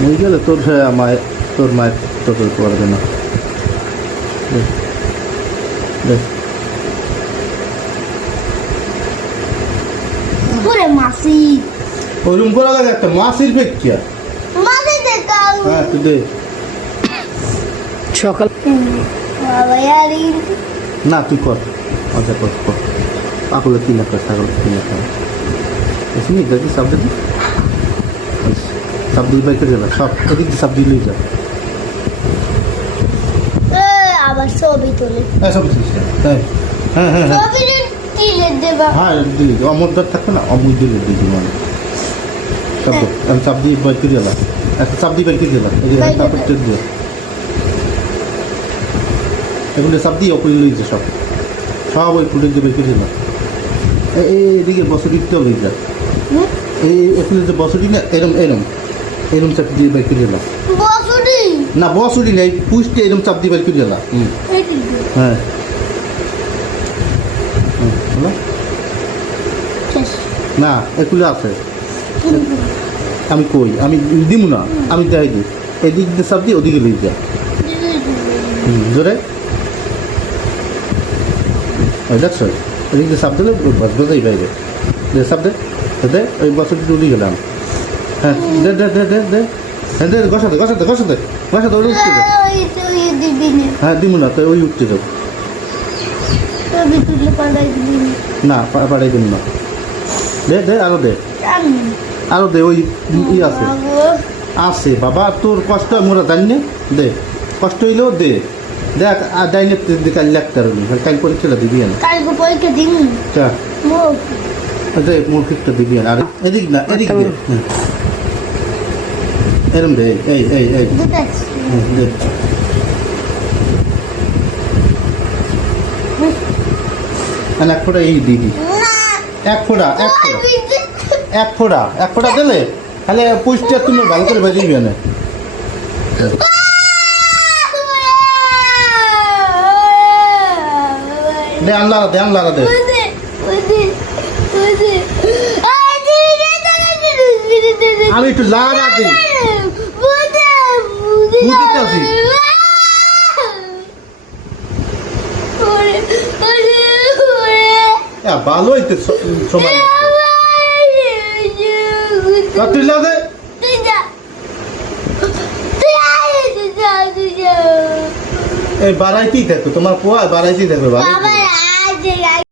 মুই গেলে তোর হ্যাঁ তোর মায়ের তোকে করবে না মাসি ওইরকম করা লাগে একটা মাসির ফেকিয়া মাসি দেখাও হ্যাঁ তুই দে সকাল না তুই কর। কর পাগলের তিন একটা ছাগল তিন একটা এসনি দেখি সব যাবে এদিক দিয়ে সব দিয়ে লই যা আবার ছবি তোলে। হ্যাঁ হ্যাঁ হ্যাঁ হ্যাঁ হ্যাঁ। হ্যাঁ দিলি অমরদার থাকবে না? দিলে মানে। সব। আমি বাইক করে একটা সব দিয়ে বাইক করে তারপর দিয়ে। এগুলো লইছে সব। সব ওই ফুটে দিয়ে বাইক করে গেলাম এই এই এদিকে বসরিটাও লই যা? এই যে বসরি না এরম এরম। এরম চাপ দিয়ে বাইক করে বসুরি না বসরি নেই পুষতে এরম চাপ দিয়ে বাইক করে হ্যাঁ। না এগুলো আছে। আমি কই? আমি দিব না। আমি দেখাই দিই। এদিক দিয়ে দিয়ে ওদিকে লই যা হুম, জোরে? দেখছ এদিক দিয়ে সাপ দিলে বাস বোঝাই বাইরে দে সাপ দে দে ওই বছর উড়ি গেলাম হ্যাঁ দে দে দে দে দে হ্যাঁ দে গসাতে গসাতে গসাতে গসাতে ওই উঠতে দে হ্যাঁ দিব না তো ওই উঠতে দেবো না না পা- পাঠাই দিব না দে দে আরও দে আরও দে ওই ই আছে আছে বাবা তোর কষ্ট মোরা জানি না দে কষ্ট হইলেও দে দেখ কাল লাগতে পারবি কাল পরীক্ষাটা দিবি না। কালকে পরীক্ষা দিন। চা মুখ। দে মূর্খিকটা দিবি না আর এদিক না এদিক দে। এরম দে এই এই এই। দে। আর এক ফোঁটা এই দিদি এক ফোঁটা এক ফোঁটা। এক ফোঁটা এক ফোঁটা দিলে তাহলে পুষ্টিটা তুমি ভালো করে বেরিয়ে না। দে আল্লাহ দে আল্লাহ দে। আমি একটু লাড়া দিই। বুঝতেছি। এ, ভালো হইতে স- সময় না, তুই লা দে। এই বাড়াইতেই থাকো। তোমার পোয়া বাড়াইতেই থাকবে ভালো